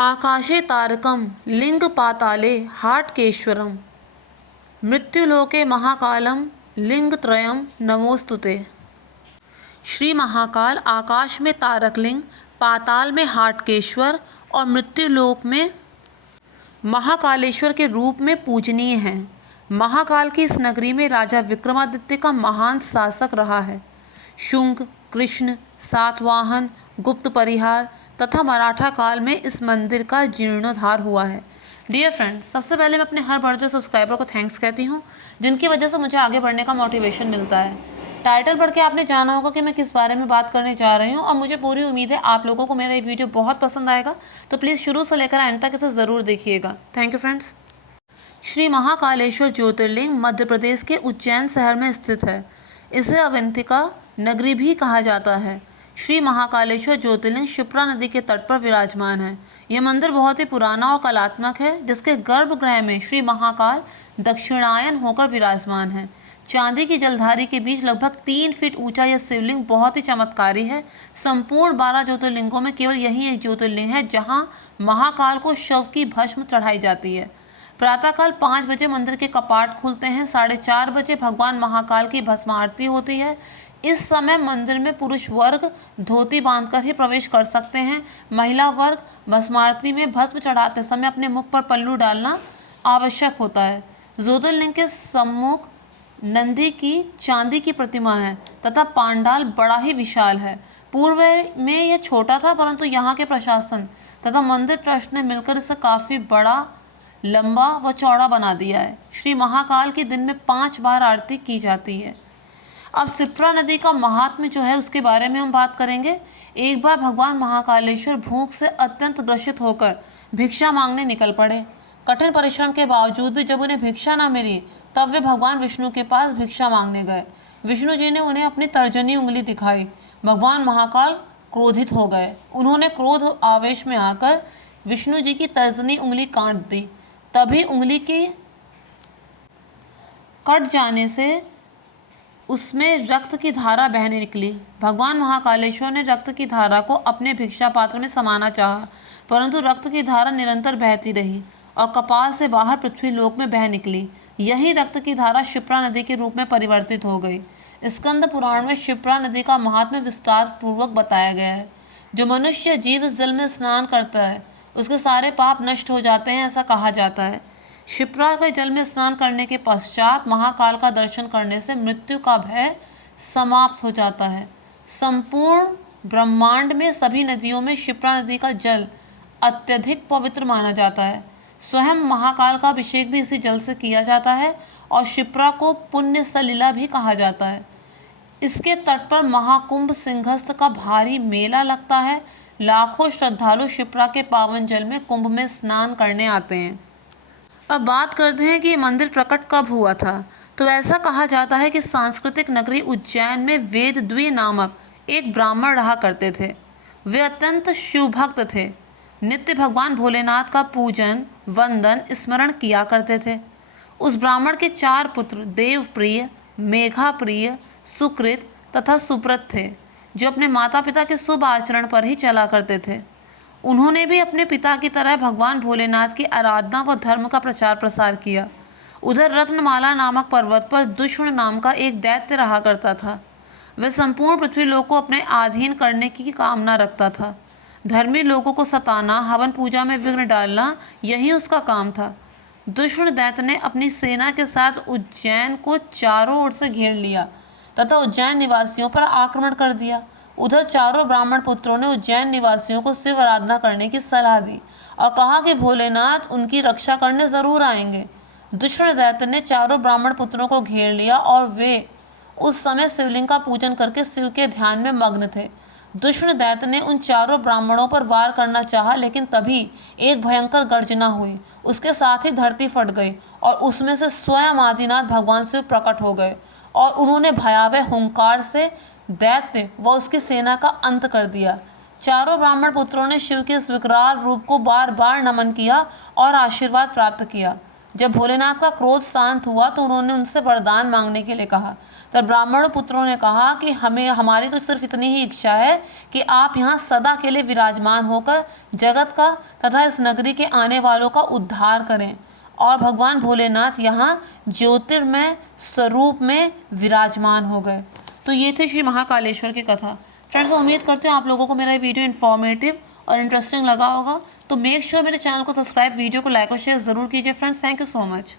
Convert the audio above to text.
आकाशे तारकं लिंग पाताले हाटकेश्वरम मृत्युलोके महाकालम लिंगत्रयम नमोस्तुते। श्री महाकाल आकाश में तारकलिंग, पाताल में हाटकेश्वर और मृत्युलोक में महाकालेश्वर के रूप में पूजनीय हैं। महाकाल की इस नगरी में राजा विक्रमादित्य का महान शासक रहा है। शुंग, कृष्ण, सातवाहन, गुप्त परिहार तथा मराठा काल में इस मंदिर का जीर्णोद्धार हुआ है। डियर फ्रेंड्स, सबसे पहले मैं अपने हर बढ़ते सब्सक्राइबर को थैंक्स कहती हूँ, जिनकी वजह से मुझे आगे बढ़ने का मोटिवेशन मिलता है। टाइटल पढ़ के आपने जाना होगा कि मैं किस बारे में बात करने जा रही हूँ और मुझे पूरी उम्मीद है आप लोगों को मेरा ये वीडियो बहुत पसंद आएगा, तो प्लीज़ शुरू से लेकर एंड तक इसे ज़रूर देखिएगा। Thank you friends. Shri Mahakaleshwar Jyotirlinga Madhya Pradesh के उज्जैन शहर में स्थित है। इसे अवंतिका नगरी भी कहा जाता है। श्री महाकालेश्वर ज्योतिर्लिंग क्षिप्रा नदी के तट पर विराजमान है। यह मंदिर बहुत ही पुराना और कलात्मक है, जिसके गर्भगृह में श्री महाकाल दक्षिणायन होकर विराजमान है। चांदी की जलधारी के बीच लगभग 3 फीट ऊंचा यह शिवलिंग बहुत ही चमत्कारी है। संपूर्ण 12 ज्योतिर्लिंगों में केवल यही एक ज्योतिर्लिंग है जहां महाकाल को शव की भस्म चढ़ाई जाती है। प्रातःकाल 5 बजे मंदिर के कपाट खुलते हैं। 4:30 बजे भगवान महाकाल की भस्म आरती होती है। इस समय मंदिर में पुरुष वर्ग धोती बांधकर ही प्रवेश कर सकते हैं। महिला वर्ग भस्मारती में भस्म चढ़ाते समय अपने मुख पर पल्लू डालना आवश्यक होता है। ज्योतिर्लिंग के सम्मुख नंदी की चांदी की प्रतिमा है तथा पांडाल बड़ा ही विशाल है। पूर्व में यह छोटा था, परंतु यहाँ के प्रशासन तथा मंदिर ट्रस्ट ने मिलकर इसे काफ़ी बड़ा, लंबा व चौड़ा बना दिया है। श्री महाकाल के दिन में 5 बार आरती की जाती है। अब क्षिप्रा नदी का महात्म्य जो है उसके बारे में हम बात करेंगे। एक बार भगवान महाकालेश्वर भूख से अत्यंत ग्रसित होकर भिक्षा मांगने निकल पड़े। कठिन परिश्रम के बावजूद भी जब उन्हें भिक्षा न मिली, तब वे भगवान विष्णु के पास भिक्षा मांगने गए। विष्णु जी ने उन्हें अपनी तर्जनी उंगली दिखाई। भगवान महाकाल क्रोधित हो गए। उन्होंने क्रोध आवेश में आकर विष्णु जी की तर्जनी उंगली काट दी। तभी उंगली के कट जाने से उसमें रक्त की धारा बहने निकली। भगवान महाकालेश्वर ने रक्त की धारा को अपने भिक्षा पात्र में समाना चाहा, परंतु रक्त की धारा निरंतर बहती रही और कपाल से बाहर पृथ्वी लोक में बह निकली। यही रक्त की धारा क्षिप्रा नदी के रूप में परिवर्तित हो गई। स्कंद पुराण में क्षिप्रा नदी का महात्म्य विस्तार पूर्वक बताया गया है। जो मनुष्य जीव इस जल में स्नान करता है उसके सारे पाप नष्ट हो जाते हैं, ऐसा कहा जाता है। क्षिप्रा के जल में स्नान करने के पश्चात महाकाल का दर्शन करने से मृत्यु का भय समाप्त हो जाता है। संपूर्ण ब्रह्मांड में सभी नदियों में क्षिप्रा नदी का जल अत्यधिक पवित्र माना जाता है। स्वयं महाकाल का अभिषेक भी इसी जल से किया जाता है और क्षिप्रा को पुण्य सलिला भी कहा जाता है। इसके तट पर महाकुंभ सिंहस्थ का भारी मेला लगता है। लाखों श्रद्धालु क्षिप्रा के पावन जल में कुंभ में स्नान करने आते हैं। अब बात करते हैं कि ये मंदिर प्रकट कब हुआ था। तो ऐसा कहा जाता है कि सांस्कृतिक नगरी उज्जैन में वेदद्वी नामक एक ब्राह्मण रहा करते थे। वे अत्यंत शिव भक्त थे। नित्य भगवान भोलेनाथ का पूजन, वंदन, स्मरण किया करते थे। उस ब्राह्मण के 4 पुत्र देवप्रिय, मेघाप्रिय, सुकृत तथा सुब्रत थे, जो अपने माता पिता के शुभ आचरण पर ही चला करते थे। उन्होंने भी अपने पिता की तरह भगवान भोलेनाथ की आराधना व धर्म का प्रचार प्रसार किया। उधर रत्नमाला नामक पर्वत पर दुष्ण नाम का एक दैत्य रहा करता था। वह संपूर्ण पृथ्वी लोक को अपने अधीन करने की कामना रखता था। धर्मी लोगों को सताना, हवन पूजा में विघ्न डालना, यही उसका काम था। दुष्ण दैत्य ने अपनी सेना के साथ उज्जैन को चारों ओर से घेर लिया तथा उज्जैन निवासियों पर आक्रमण कर दिया। उधर चारों ब्राह्मण पुत्रों ने उज्जैन निवासियों को शिव आराधना करने की सलाह दी और कहा कि भोलेनाथ उनकी रक्षा करने जरूर आएंगे। दुष्ण दैत्य ने चारों ब्राह्मण पुत्रों को घेर लिया और वे उस समय शिवलिंग का पूजन करके शिव के ध्यान में मग्न थे। दुष्ण दैत्य ने उन चारों ब्राह्मणों पर वार करना चाहा, लेकिन तभी एक भयंकर गर्जना हुई। उसके साथ ही धरती फट गई और उसमें से स्वयं आदिनाथ भगवान शिव प्रकट हो गए और उन्होंने भयावह हुंकार से दैत्य व उसकी सेना का अंत कर दिया। चारों ब्राह्मण पुत्रों ने शिव के इस विकराल रूप को बार बार नमन किया और आशीर्वाद प्राप्त किया। जब भोलेनाथ का क्रोध शांत हुआ तो उन्होंने उनसे वरदान मांगने के लिए कहा। तब ब्राह्मण पुत्रों ने कहा कि हमारी तो सिर्फ इतनी ही इच्छा है कि आप यहाँ सदा के लिए विराजमान होकर जगत का तथा इस नगरी के आने वालों का उद्धार करें। और भगवान भोलेनाथ यहाँ ज्योतिर्मय स्वरूप में विराजमान हो गए। तो ये थे श्री महाकालेश्वर की कथा। फ्रेंड्स, उम्मीद करते हैं आप लोगों को मेरा वीडियो इन्फॉर्मेटिव और इंटरेस्टिंग लगा होगा। तो मेक श्योर मेरे चैनल को सब्सक्राइब, वीडियो को लाइक और शेयर ज़रूर कीजिए friends. Thank you so much.